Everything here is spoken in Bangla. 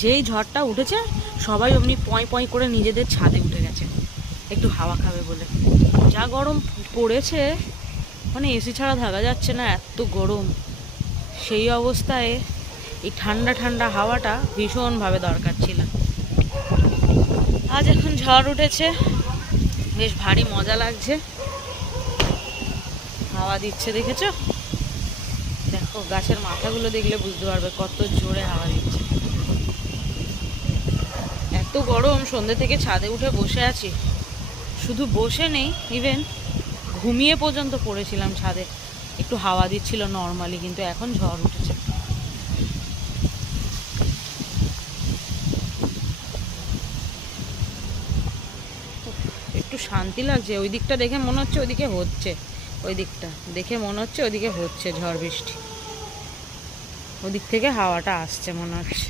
যেই ঝড়টা উঠেছে সবাই অমনি পয় পয় করে নিজেদের ছাদে উঠে গেছে একটু হাওয়া খাবে বলে। যা গরম পড়েছে, মানে এসি ছাড়া থাকা যাচ্ছে না, এত গরম। সেই অবস্থায় এই ঠান্ডা ঠান্ডা হাওয়াটা ভীষণভাবে দরকার ছিল। আজ এখন ঝড় উঠেছে, বেশ ভারী মজা লাগছে। হাওয়া দিচ্ছে, দেখেছো? দেখো গাছের মাথাগুলো দেখলে বুঝতে পারবে কত জোরে হাওয়া দিচ্ছে। এত গরম, সন্ধ্যে থেকে ছাদে উঠে বসে আছি। শুধু বসে নেই, ইভেন ঘুমিয়ে পর্যন্ত পড়েছিলাম ছাদে। একটু হাওয়া দিচ্ছিল নর্মালি, কিন্তু এখন ঝড় উঠেছে। একটু শান্তি লাগছে। ওই দিকটা দেখে মনে হচ্ছে ওইদিকে হচ্ছে, ওই দিকটা দেখে মনে হচ্ছে ওইদিকে হচ্ছে ঝড় বৃষ্টি। ওদিক থেকে হাওয়াটা আসছে মনে হচ্ছে।